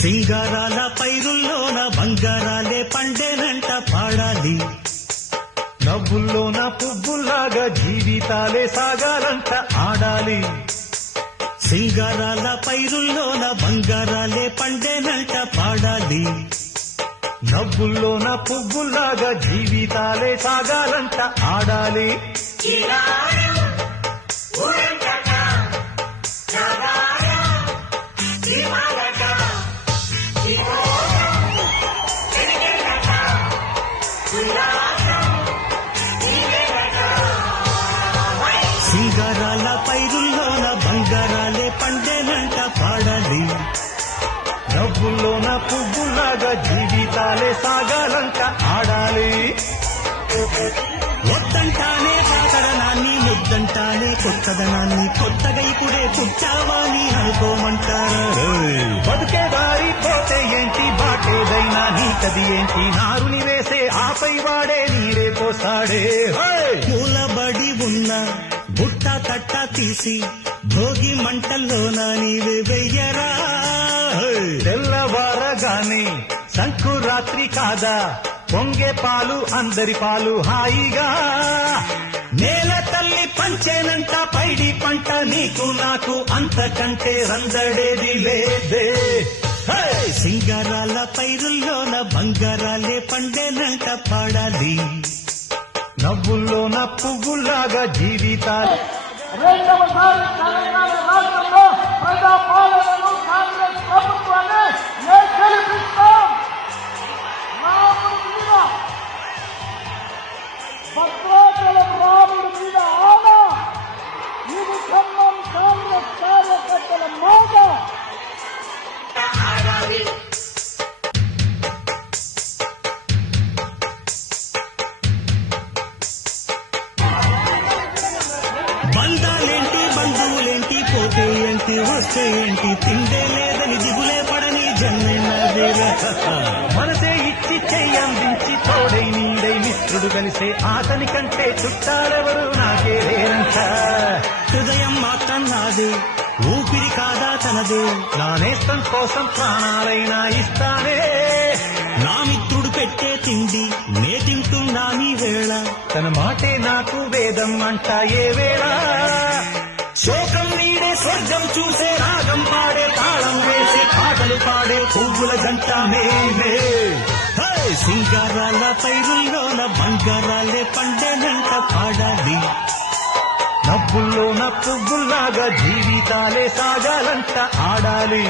సింగారాల పైరుల్లోన బంగారాలే పండేనంట పాడాలి. నవ్వుల్లోన పువ్వుల్లాగా జీవితాలే సాగాలంట ఆడాలి. సింగారాల పైరుల్లోన బంగారాలే పండేనంట పాడాలి. నవ్వుల్లోన పువ్వుల్లాగా జీవితాలే సాగాలంట ఆడాలి. సింగారాల పైరుల్లోన బంగారాలే పండేనంట పాడాలి. నవ్వుల్లోన పువ్వుల్లాగా జీవితాలే సాగాలంట ఆడాలి. వద్దంటానే పాతదనాన్ని, ముద్దంటానే కొత్తదనాన్ని, కొత్తగా ఇప్పుడే పుట్టావాని అనుకోమంటారా? బతుకే దారి పోతే ఏంటి, బాటేదైనా నీకది ఏంటి, నారుని వేసే ఆపై వాడే నీరే పోస్తాడే. మూలబడి ఉన్న బుట్ట తట్ట తీసి భోగి మంటల్లోన నీవే వెయ్యరా. తెల్లవారగానే సంకురాత్రి కాదా, పొంగే పాలు అందరి పాలు హాయిగా. నేల తల్లి పంచేనంట పైడి పంట, నీకు నాకు అంతకంటే రందడేది లేదే. సింగారాల పైరుల్లోన బంగారాలే పండేనంట పాడాలి. నవ్వుల్లోన పువ్వుల్లాగా జీవితాలు. రెండవసారి తెలంగాణ రాష్ట్రంలో ప్రజాపాలనను కాంగ్రెస్ ప్రభుత్వాన్ని గెలిపిస్తాం. రాముడి మీద, భద్రాచలం రాముడి మీద ఆన, ఇది ఖమ్మం కాంగ్రెస్ కార్యకర్తల మాట. బంధాలేంటి బంధువులేంటి, పోతే ఏంటి వస్తే ఏంటి, తిండే లేదని దిగులే పడని జన్మేనా. మనసే ఇచ్చి చెయ్యందించి తోడై నీడై మిత్రుడు కలిసే అతని కంటే చుట్టాలెవరు నాకే లేరంట. హృదయం మాత్రం నాదే, ఊపిరి కాదా తనదే, నా నేస్తం కోసం ప్రాణాలైనా ఇస్తానే. నా మిత్రుడు పెట్టే తిండి నే తింటున్నా నీ వేళ, తన మాటే నాకు వేదం అంట ఏ వేళ. శోకం నీడే స్వర్గం చూసే, రాగం పాడే, తాళం వేసే, పాటలు పాడే పువ్వుల జంట మేమే. సింగారాల పైరుల్లోన బంగారాలే పండేనంట పాడాలి. నవ్వుల్లోన పువ్వుల్లాగా జీవితాలే సాగాలంట ఆడాలి.